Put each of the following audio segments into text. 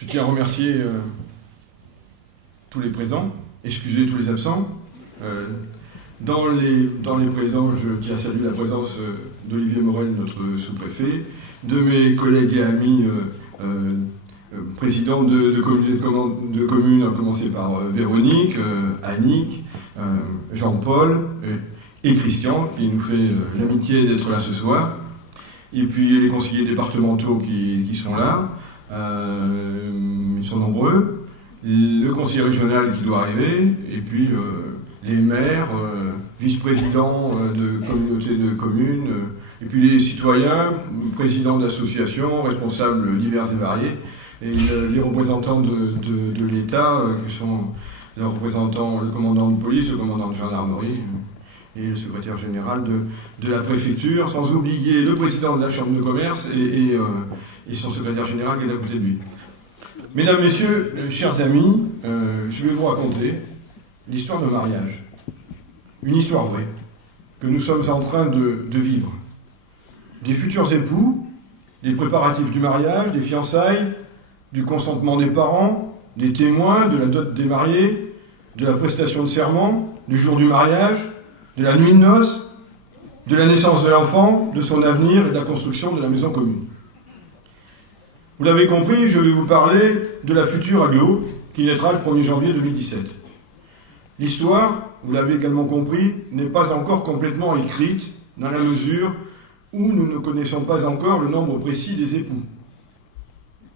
Je tiens à remercier tous les présents, excuser tous les absents. Dans les présents, je tiens à saluer la présence d'Olivier Morel, notre sous-préfet, de mes collègues et amis présidents de communes, à commencer par Véronique, Annick, Jean-Paul et Christian, qui nous fait l'amitié d'être là ce soir. Et puis les conseillers départementaux qui sont là, ils sont nombreux, le conseiller régional qui doit arriver, et puis les maires, vice-présidents de communautés de communes, et puis les citoyens, présidents d'associations, responsables divers et variés, et les représentants de l'État, qui sont les représentants, le commandant de police, le commandant de gendarmerie, et le secrétaire général de la préfecture, sans oublier le président de la chambre de commerce et son secrétaire général qui est à côté de lui. Mesdames, Messieurs, chers amis, je vais vous raconter l'histoire d'un mariage. Une histoire vraie, que nous sommes en train de vivre. Des futurs époux, des préparatifs du mariage, des fiançailles, du consentement des parents, des témoins, de la dot des mariés, de la prestation de serment, du jour du mariage, de la nuit de noces, de la naissance de l'enfant, de son avenir et de la construction de la maison commune. Vous l'avez compris, je vais vous parler de la future agglo qui naîtra le 1er janvier 2017. L'histoire, vous l'avez également compris, n'est pas encore complètement écrite dans la mesure où nous ne connaissons pas encore le nombre précis des époux.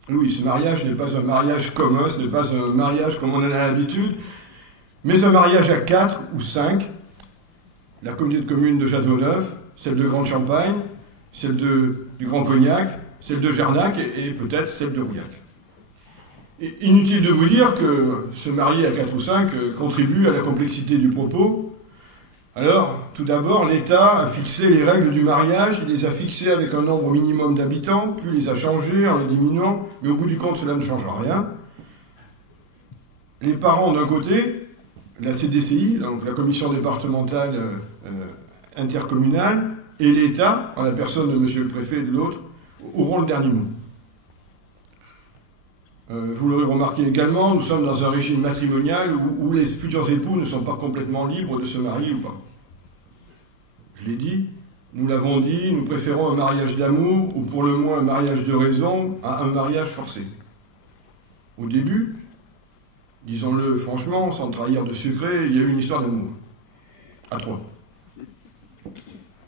Oui, ce mariage n'est pas un mariage commun, ce n'est pas un mariage comme on en a l'habitude, mais un mariage à 4 ou 5, la communauté de communes de Châteauneuf, celle de Grande-Champagne, celle du Grand Cognac, celle de Jarnac et peut-être celle de Rouillac. Et inutile de vous dire que se marier à 4 ou 5 contribue à la complexité du propos. Alors, tout d'abord, l'État a fixé les règles du mariage, il les a fixées avec un nombre minimum d'habitants, puis les a changées en les diminuant, mais au bout du compte, cela ne changera rien. Les parents d'un côté, la CDCI, donc la commission départementale intercommunale, et l'État, en la personne de monsieur le préfet de l'autre, auront le dernier mot. Vous l'aurez remarqué également, nous sommes dans un régime matrimonial où les futurs époux ne sont pas complètement libres de se marier ou pas. Je l'ai dit, nous l'avons dit, nous préférons un mariage d'amour, ou pour le moins un mariage de raison, à un mariage forcé. Au début, disons-le franchement, sans trahir de secret, il y a eu une histoire d'amour. À 3.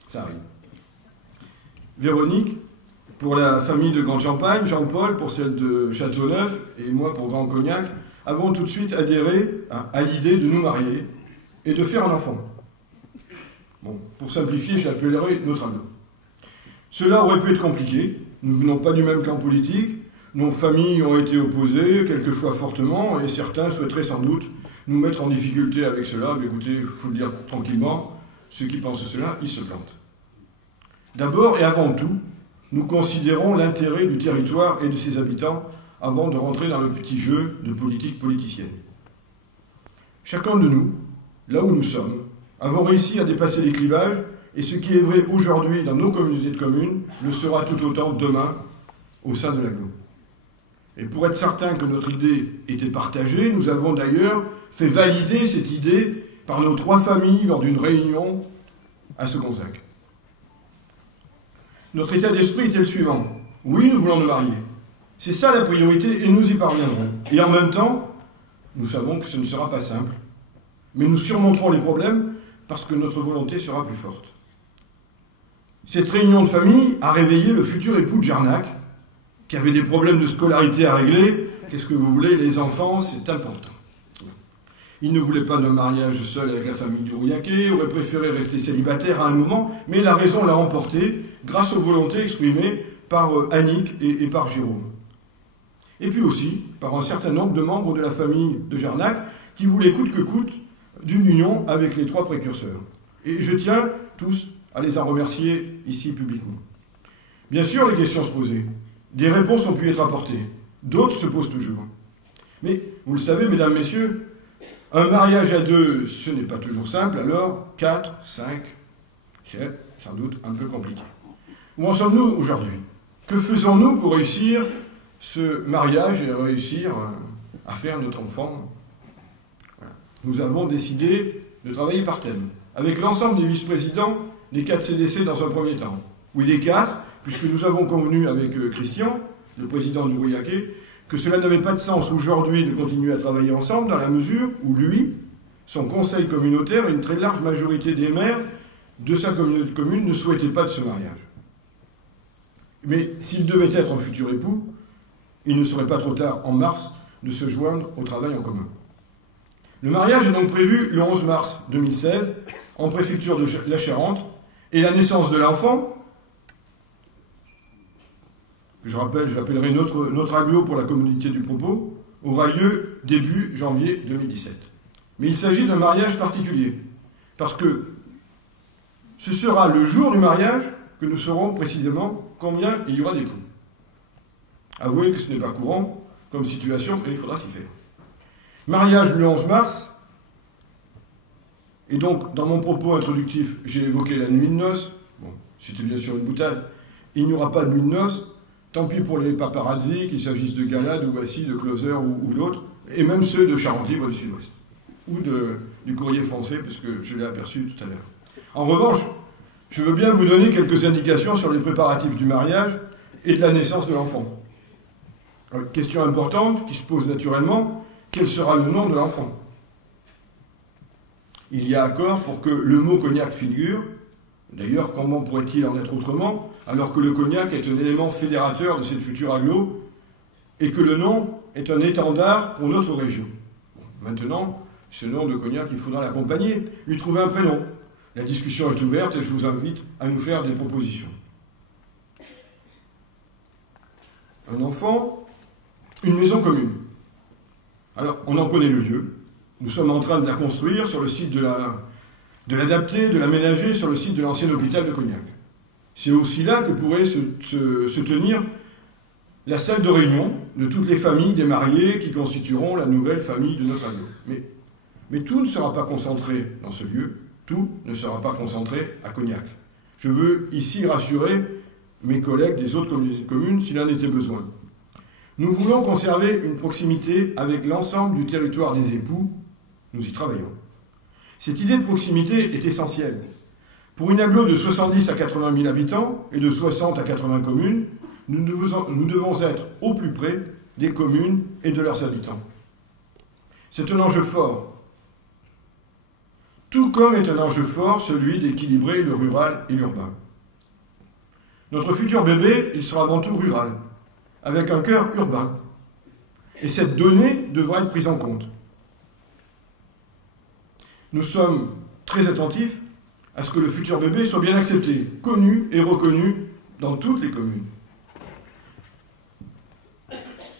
Ça arrive. Véronique, pour la famille de Grande-Champagne, Jean-Paul pour celle de Châteauneuf, et moi pour Grand Cognac, avons tout de suite adhéré à l'idée de nous marier et de faire un enfant. Bon, pour simplifier, je l'appellerai notre amour. Cela aurait pu être compliqué, nous ne venons pas du même camp politique, nos familles ont été opposées, quelquefois fortement, et certains souhaiteraient sans doute nous mettre en difficulté avec cela, mais écoutez, il faut le dire tranquillement, ceux qui pensent cela, ils se plantent. D'abord et avant tout, nous considérons l'intérêt du territoire et de ses habitants avant de rentrer dans le petit jeu de politique politicienne. Chacun de nous, là où nous sommes, avons réussi à dépasser les clivages, et ce qui est vrai aujourd'hui dans nos communautés de communes le sera tout autant demain au sein de l'agglo. Et pour être certain que notre idée était partagée, nous avons d'ailleurs fait valider cette idée par nos 3 familles lors d'une réunion à Segonzac. Notre état d'esprit était le suivant. Oui, nous voulons nous marier. C'est ça la priorité et nous y parviendrons. Et en même temps, nous savons que ce ne sera pas simple. Mais nous surmonterons les problèmes parce que notre volonté sera plus forte. Cette réunion de famille a réveillé le futur époux de Jarnac, qui avait des problèmes de scolarité à régler. Qu'est-ce que vous voulez, les enfants, c'est important. Il ne voulait pas d'un mariage seul avec la famille du Rouillaquais, aurait préféré rester célibataire à un moment, mais la raison l'a emporté grâce aux volontés exprimées par Annick et par Jérôme. Et puis aussi par un certain nombre de membres de la famille de Jarnac qui voulaient coûte que coûte d'une union avec les 3 précurseurs. Et je tiens tous à les en remercier ici publiquement. Bien sûr, les questions se posaient. Des réponses ont pu être apportées. D'autres se posent toujours. Mais, vous le savez, mesdames, messieurs, un mariage à 2, ce n'est pas toujours simple, alors 4, 5, c'est sans doute un peu compliqué. Où en sommes-nous aujourd'hui? Que faisons-nous pour réussir ce mariage et réussir à faire notre enfant. Voilà. Nous avons décidé de travailler par thème, avec l'ensemble des vice-présidents des 4 CDC dans un premier temps. Oui, les 4, puisque nous avons convenu avec Christian, le président du Rouillaquet, que cela n'avait pas de sens aujourd'hui de continuer à travailler ensemble dans la mesure où lui, son conseil communautaire et une très large majorité des maires de sa communauté de communes ne souhaitaient pas de ce mariage. Mais s'il devait être un futur époux, il ne serait pas trop tard, en mars, de se joindre au travail en commun. Le mariage est donc prévu le 11 mars 2016, en préfecture de la Charente, et la naissance de l'enfant, je rappelle, je l'appellerai notre aglo pour la communauté du propos, aura lieu début janvier 2017. Mais il s'agit d'un mariage particulier, parce que ce sera le jour du mariage que nous saurons précisément combien il y aura d'époux. Avouez que ce n'est pas courant comme situation, et il faudra s'y faire. Mariage le 11 mars, et donc dans mon propos introductif, j'ai évoqué la nuit de noces. Bon, c'était bien sûr une boutade. Il n'y aura pas de nuit de noces, tant pis pour les paparazzi, qu'il s'agisse de Gala, de Voici, de Closer ou d'autres, et même ceux de Charente Libre du Sud-Ouest, ou du Courrier français, puisque je l'ai aperçu tout à l'heure. En revanche, je veux bien vous donner quelques indications sur les préparatifs du mariage et de la naissance de l'enfant. Question importante qui se pose naturellement, quel sera le nom de l'enfant? Il y a accord pour que le mot cognac figure. D'ailleurs, comment pourrait-il en être autrement, alors que le cognac est un élément fédérateur de cette future aglo, et que le nom est un étendard pour notre région. Maintenant, ce nom de cognac, il faudra l'accompagner, lui trouver un prénom. La discussion est ouverte et je vous invite à nous faire des propositions. Un enfant, une maison commune. Alors, on en connaît le lieu. Nous sommes en train de la construire sur le site de l'adapter, de l'aménager sur le site de l'ancien hôpital de Cognac. C'est aussi là que pourrait se tenir la salle de réunion de toutes les familles des mariés qui constitueront la nouvelle famille de notre aglo. Mais tout ne sera pas concentré dans ce lieu, tout ne sera pas concentré à Cognac. Je veux ici rassurer mes collègues des autres communes s'il en était besoin. Nous voulons conserver une proximité avec l'ensemble du territoire des époux, nous y travaillons. Cette idée de proximité est essentielle. Pour une aglo de 70 à 80 000 habitants et de 60 à 80 communes, nous devons être au plus près des communes et de leurs habitants. C'est un enjeu fort. Tout comme est un enjeu fort celui d'équilibrer le rural et l'urbain. Notre futur bébé, il sera avant tout rural, avec un cœur urbain. Et cette donnée devra être prise en compte. Nous sommes très attentifs à ce que le futur bébé soit bien accepté, connu et reconnu dans toutes les communes.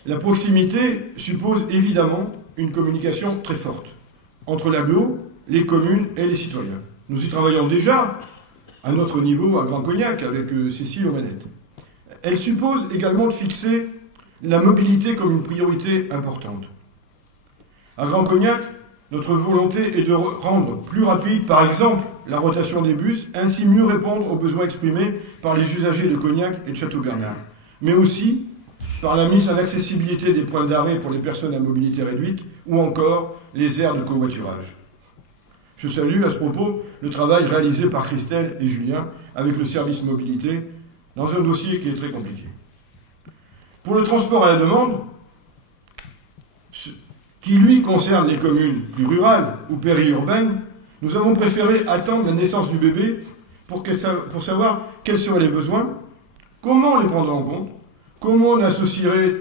La proximité suppose évidemment une communication très forte entre l'agglo, les communes et les citoyens. Nous y travaillons déjà à notre niveau à Grand Cognac avec Cécile aux manettes. Elle suppose également de fixer la mobilité comme une priorité importante. À Grand Cognac, notre volonté est de rendre plus rapide, par exemple, la rotation des bus, ainsi mieux répondre aux besoins exprimés par les usagers de Cognac et de Château-Bernard, mais aussi par la mise en accessibilité des points d'arrêt pour les personnes à mobilité réduite ou encore les aires de covoiturage. Je salue à ce propos le travail réalisé par Christelle et Julien avec le service mobilité dans un dossier qui est très compliqué. Pour le transport à la demande, qui lui concerne les communes plus rurales ou périurbaines, nous avons préféré attendre la naissance du bébé pour savoir quels seraient les besoins, comment on les prendrait en compte, comment on associerait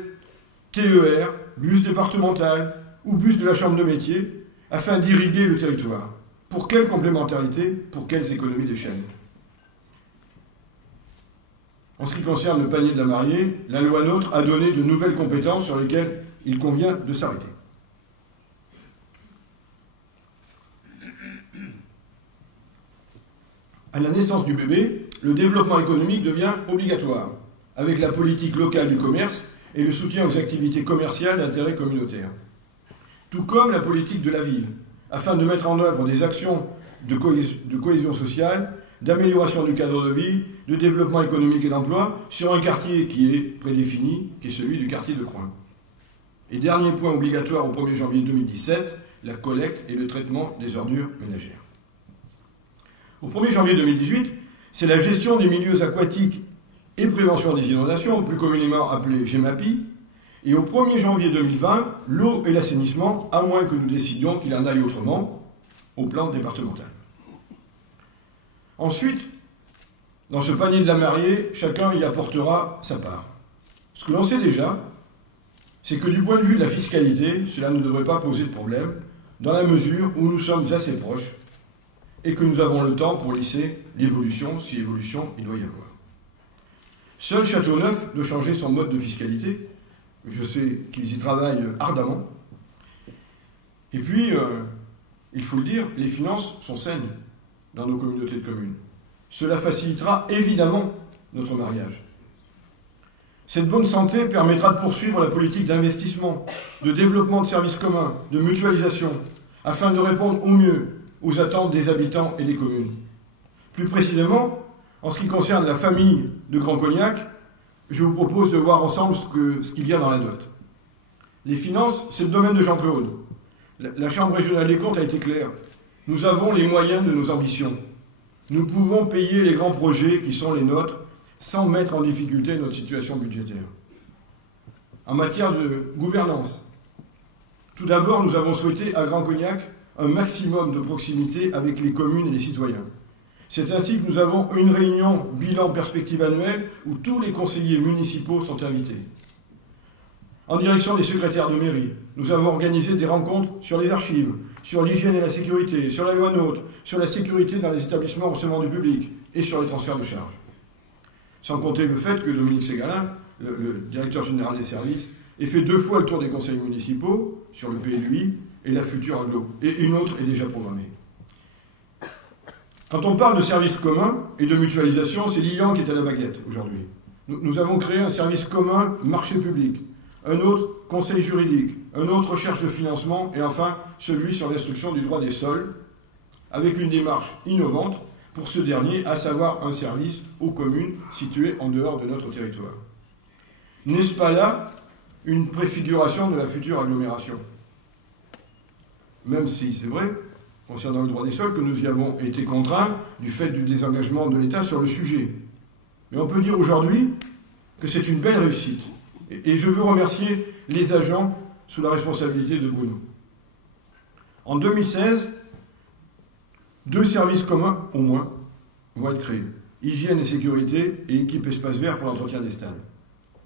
TER, bus départemental ou bus de la chambre de métier, afin d'irriguer le territoire. Pour quelle complémentarité, pour quelles économies d'échelle. En ce qui concerne le panier de la mariée, la loi NOTRe a donné de nouvelles compétences sur lesquelles il convient de s'arrêter. À la naissance du bébé, le développement économique devient obligatoire, avec la politique locale du commerce et le soutien aux activités commerciales d'intérêt communautaire. Tout comme la politique de la ville, afin de mettre en œuvre des actions de cohésion sociale, d'amélioration du cadre de vie, de développement économique et d'emploi sur un quartier qui est prédéfini, qui est celui du quartier de Croin. Et dernier point obligatoire au 1er janvier 2017, la collecte et le traitement des ordures ménagères. Au 1er janvier 2018, c'est la gestion des milieux aquatiques et prévention des inondations, plus communément appelée GEMAPI. Et au 1er janvier 2020, l'eau et l'assainissement, à moins que nous décidions qu'il en aille autrement, au plan départemental. Ensuite, dans ce panier de la mariée, chacun y apportera sa part. Ce que l'on sait déjà, c'est que du point de vue de la fiscalité, cela ne devrait pas poser de problème, dans la mesure où nous sommes assez proches et que nous avons le temps pour lisser l'évolution, si évolution il doit y avoir. Seul Châteauneuf doit changer son mode de fiscalité. Je sais qu'ils y travaillent ardemment. Et puis, il faut le dire, les finances sont saines dans nos communautés de communes. Cela facilitera évidemment notre mariage. Cette bonne santé permettra de poursuivre la politique d'investissement, de développement de services communs, de mutualisation, afin de répondre au mieux aux attentes des habitants et des communes. Plus précisément, en ce qui concerne la famille de Grand Cognac, je vous propose de voir ensemble ce qu'il y a dans la dot. Les finances, c'est le domaine de Jean-Claude. La Chambre régionale des comptes a été claire. Nous avons les moyens de nos ambitions. Nous pouvons payer les grands projets qui sont les nôtres sans mettre en difficulté notre situation budgétaire. En matière de gouvernance, tout d'abord, nous avons souhaité à Grand Cognac un maximum de proximité avec les communes et les citoyens. C'est ainsi que nous avons une réunion bilan perspective annuelle où tous les conseillers municipaux sont invités. En direction des secrétaires de mairie, nous avons organisé des rencontres sur les archives, sur l'hygiène et la sécurité, sur la loi NOTRe, sur la sécurité dans les établissements recevant du public et sur les transferts de charges. Sans compter le fait que Dominique Ségalin, le directeur général des services, ait fait 2 fois le tour des conseils municipaux sur le PLUI et la future agglo. Et une autre est déjà programmée. Quand on parle de services communs et de mutualisation, c'est Lilian qui est à la baguette aujourd'hui. Nous avons créé un service commun marché public, un autre conseil juridique, un autre recherche de financement et enfin celui sur l'instruction du droit des sols, avec une démarche innovante pour ce dernier, à savoir un service aux communes situées en dehors de notre territoire. N'est-ce pas là une préfiguration de la future agglomération? Même si c'est vrai, concernant le droit des sols, que nous y avons été contraints du fait du désengagement de l'État sur le sujet. Mais on peut dire aujourd'hui que c'est une belle réussite. Et je veux remercier les agents sous la responsabilité de Bruno. En 2016, 2 services communs, au moins, vont être créés. Hygiène et sécurité et équipe espace vert pour l'entretien des stades.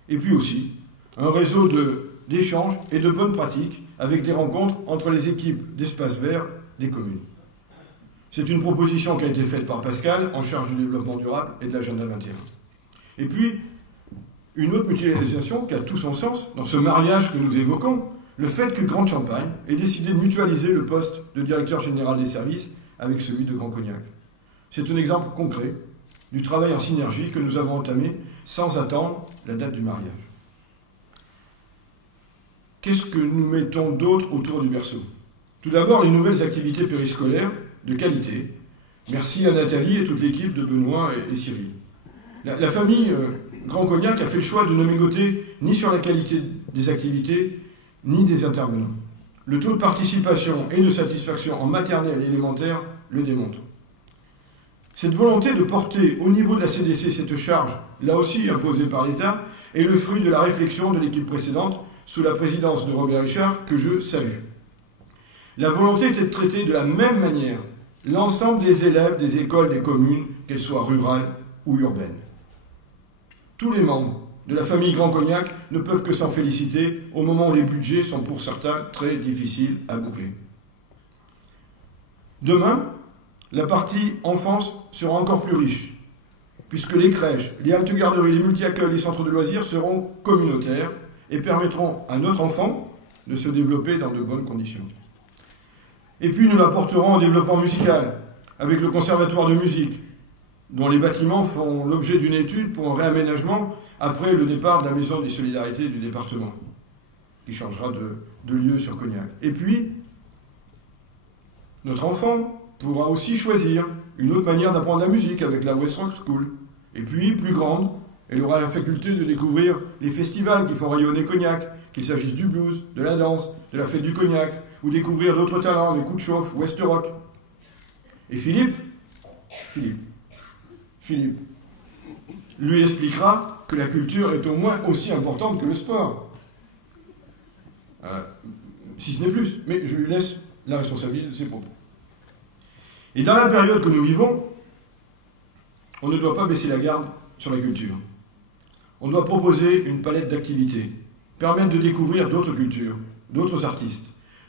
Et puis aussi, un réseau d'échanges et de bonnes pratiques avec des rencontres entre les équipes d'espace vert des communes. C'est une proposition qui a été faite par Pascal, en charge du développement durable et de l'agenda 21. Et puis, une autre mutualisation qui a tout son sens dans ce mariage que nous évoquons, le fait que Grande Champagne ait décidé de mutualiser le poste de directeur général des services avec celui de Grand Cognac. C'est un exemple concret du travail en synergie que nous avons entamé sans attendre la date du mariage. Qu'est-ce que nous mettons d'autre autour du berceau? Tout d'abord, les nouvelles activités périscolaires de qualité. Merci à Nathalie et toute l'équipe de Benoît et Cyril. La famille Grand Cognac a fait le choix de ne mégoter ni sur la qualité des activités, ni des intervenants. Le taux de participation et de satisfaction en maternelle et élémentaire le démontre. Cette volonté de porter au niveau de la CDC cette charge, là aussi imposée par l'État, est le fruit de la réflexion de l'équipe précédente, sous la présidence de Robert Richard, que je salue. La volonté était de traiter de la même manière l'ensemble des élèves des écoles des communes, qu'elles soient rurales ou urbaines. Tous les membres de la famille Grand Cognac ne peuvent que s'en féliciter au moment où les budgets sont pour certains très difficiles à boucler. Demain, la partie enfance sera encore plus riche, puisque les crèches, les haltes garderies, les multi-accueils, les centres de loisirs seront communautaires et permettront à notre enfant de se développer dans de bonnes conditions. Et puis nous l'apporterons au développement musical, avec le conservatoire de musique, dont les bâtiments font l'objet d'une étude pour un réaménagement après le départ de la Maison des Solidarités du département, qui changera de lieu sur Cognac. Et puis, notre enfant, pourra aussi choisir une autre manière d'apprendre la musique avec la West Rock School. Et puis, plus grande, elle aura la faculté de découvrir les festivals qui font rayonner Cognac, qu'il s'agisse du blues, de la danse, de la fête du Cognac, ou découvrir d'autres talents, les coups de chauffe, West Rock. Et Philippe lui expliquera que la culture est au moins aussi importante que le sport. Si ce n'est plus, mais je lui laisse la responsabilité de ses propos. Et dans la période que nous vivons, on ne doit pas baisser la garde sur la culture. On doit proposer une palette d'activités, permettre de découvrir d'autres cultures, d'autres artistes,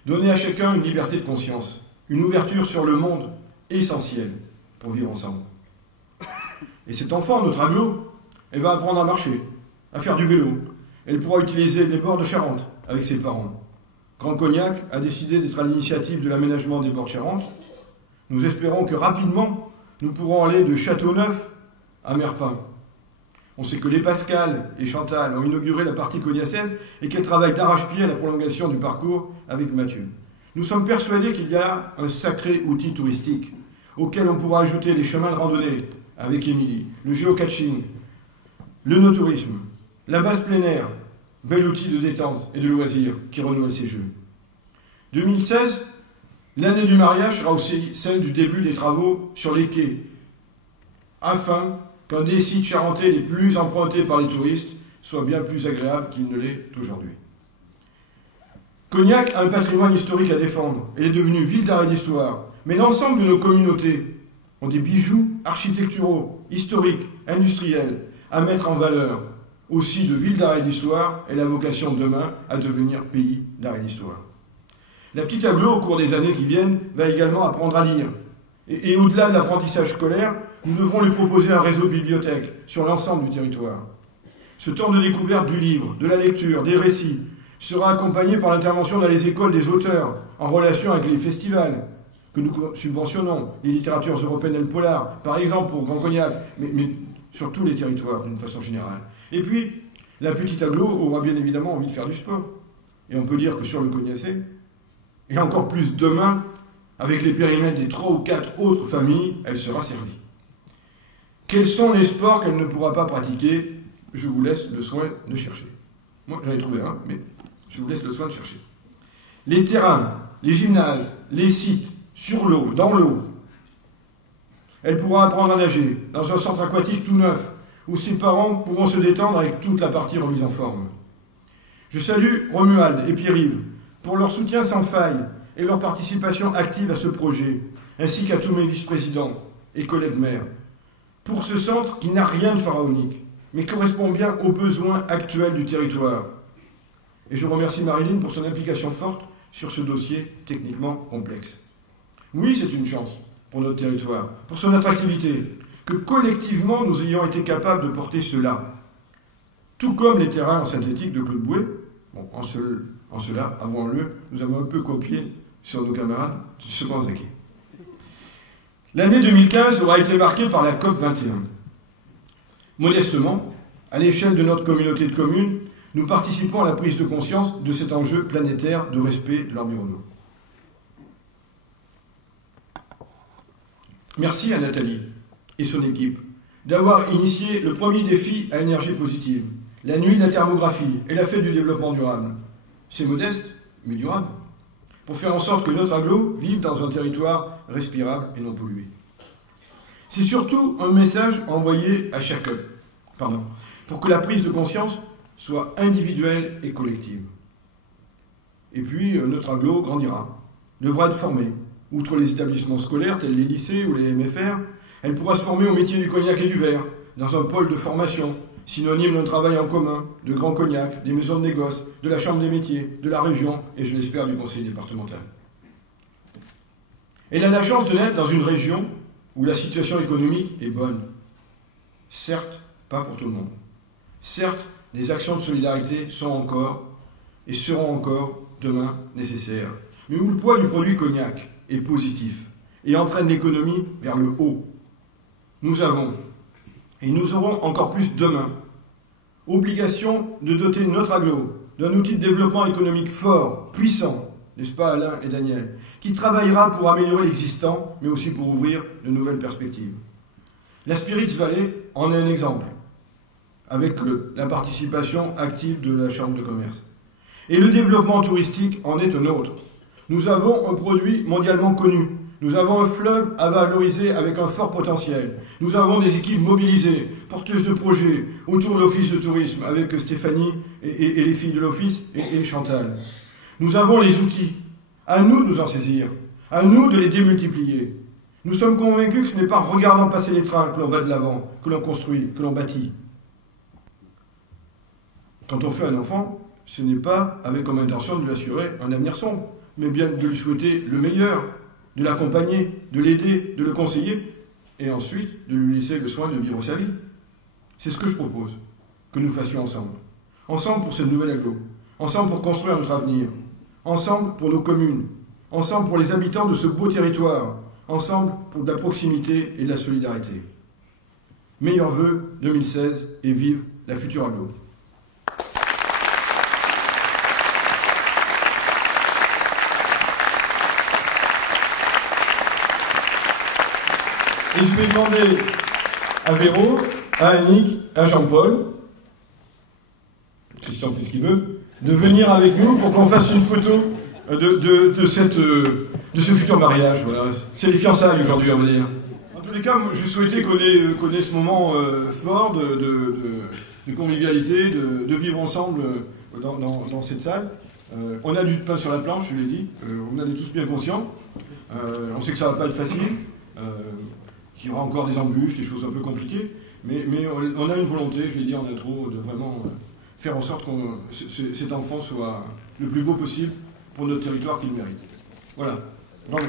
donner à chacun une liberté de conscience, une ouverture sur le monde essentielle pour vivre ensemble. Et cet enfant, notre aglo, elle va apprendre à marcher, à faire du vélo. Elle pourra utiliser les bords de Charente avec ses parents. Grand Cognac a décidé d'être à l'initiative de l'aménagement des bords de Charente. Nous espérons que rapidement, nous pourrons aller de Châteauneuf à Merpin. On sait que les Pascal et Chantal ont inauguré la partie cognacaise et qu'elles travaillent d'arrache-pied à la prolongation du parcours avec Mathieu. Nous sommes persuadés qu'il y a un sacré outil touristique auquel on pourra ajouter les chemins de randonnée avec Émilie, le géocaching, le no-tourisme, la base plein air, bel outil de détente et de loisirs qui renouvelle ses jeux. 2016, l'année du mariage sera aussi celle du début des travaux sur les quais, afin qu'un des sites charentais les plus empruntés par les touristes soit bien plus agréable qu'il ne l'est aujourd'hui. Cognac a un patrimoine historique à défendre. Elle est devenue ville d'art et d'histoire. Mais l'ensemble de nos communautés ont des bijoux architecturaux, historiques, industriels à mettre en valeur. Aussi, de ville d'art et d'histoire, elle a vocation demain à devenir pays d'art et d'histoire. La petite aglo, au cours des années qui viennent, va également apprendre à lire. Et au-delà de l'apprentissage scolaire, nous devrons lui proposer un réseau de bibliothèques sur l'ensemble du territoire. Ce temps de découverte du livre, de la lecture, des récits, sera accompagné par l'intervention dans les écoles des auteurs, en relation avec les festivals que nous subventionnons, les littératures européennes et le polar, par exemple pour Grand Cognac, mais sur tous les territoires d'une façon générale. Et puis, la petite aglo aura bien évidemment envie de faire du sport. Et on peut dire que sur le Cognacé, et encore plus demain, avec les périmètres des 3 ou 4 autres familles, elle sera servie. Quels sont les sports qu'elle ne pourra pas pratiquer? Je vous laisse le soin de chercher. Moi, j'en ai trouvé un, mais je vous laisse le soin de chercher. Les terrains, les gymnases, les sites, sur l'eau, dans l'eau. Elle pourra apprendre à nager dans un centre aquatique tout neuf, où ses parents pourront se détendre avec toute la partie remise en forme. Je salue Romuald et Pierre-Yves pour leur soutien sans faille et leur participation active à ce projet, ainsi qu'à tous mes vice-présidents et collègues maires, pour ce centre qui n'a rien de pharaonique, mais correspond bien aux besoins actuels du territoire. Et je remercie Marilyn pour son implication forte sur ce dossier techniquement complexe. Oui, c'est une chance pour notre territoire, pour son attractivité, que collectivement nous ayons été capables de porter cela. Tout comme les terrains en synthétique de Claude Bouet, bon, en cela, avouons-le, nous avons un peu copié sur nos camarades de Sebanzaké. L'année 2015 aura été marquée par la COP 21. Modestement, à l'échelle de notre communauté de communes, nous participons à la prise de conscience de cet enjeu planétaire de respect de l'environnement. Merci à Nathalie et son équipe d'avoir initié le premier défi à énergie positive, la nuit de la thermographie et la fête du développement durable. C'est modeste, mais durable, pour faire en sorte que notre aglo vive dans un territoire respirable et non pollué. C'est surtout un message envoyé à chacun, pour que la prise de conscience soit individuelle et collective. Et puis, notre aglo grandira, devra être formée. Outre les établissements scolaires tels les lycées ou les MFR, elle pourra se former au métier du cognac et du verre, dans un pôle de formation, synonyme d'un travail en commun, de Grand Cognac, des maisons de négoce, de la Chambre des métiers, de la région et, je l'espère, du conseil départemental. Elle a la chance de naître dans une région où la situation économique est bonne. Certes, pas pour tout le monde. Certes, les actions de solidarité sont encore et seront encore demain nécessaires, mais où le poids du produit cognac est positif et entraîne l'économie vers le haut. Nous avons, et nous aurons encore plus demain, obligation de doter notre aglo d'un outil de développement économique fort, puissant, n'est-ce pas Alain et Daniel, qui travaillera pour améliorer l'existant, mais aussi pour ouvrir de nouvelles perspectives. La Spirits Valley en est un exemple, avec la participation active de la Chambre de commerce. Et le développement touristique en est un autre. Nous avons un produit mondialement connu. Nous avons un fleuve à valoriser avec un fort potentiel. Nous avons des équipes mobilisées, porteuses de projets, autour de l'Office de tourisme, avec Stéphanie et les filles de l'Office et Chantal. Nous avons les outils. À nous de nous en saisir. À nous de les démultiplier. Nous sommes convaincus que ce n'est pas en regardant passer les trains que l'on va de l'avant, que l'on construit, que l'on bâtit. Quand on fait un enfant, ce n'est pas avec comme intention de lui assurer un avenir sombre, mais bien de lui souhaiter le meilleur, de l'accompagner, de l'aider, de le conseiller, et ensuite de lui laisser le soin de vivre sa vie. C'est ce que je propose, que nous fassions ensemble. Ensemble pour cette nouvelle agglo, ensemble pour construire notre avenir, ensemble pour nos communes, ensemble pour les habitants de ce beau territoire, ensemble pour de la proximité et de la solidarité. Meilleurs vœux 2016 et vive la future agglo. Et je vais demander à Véro, à Annick, à Jean-Paul, Christian fait ce qu'il veut, de venir avec nous pour qu'on fasse une photo de ce futur mariage. Voilà. C'est les fiançailles aujourd'hui, on va dire. En tous les cas, je souhaitais qu'on ait ce moment fort de convivialité, de vivre ensemble dans cette salle. On a du pain sur la planche, je l'ai dit. On en est tous bien conscients. On sait que ça ne va pas être facile. Qu'il y aura encore des embûches, des choses un peu compliquées, mais on a une volonté, je l'ai dit en intro, de vraiment faire en sorte que cet enfant soit le plus beau possible pour notre territoire qu'il mérite. Voilà. Bravo.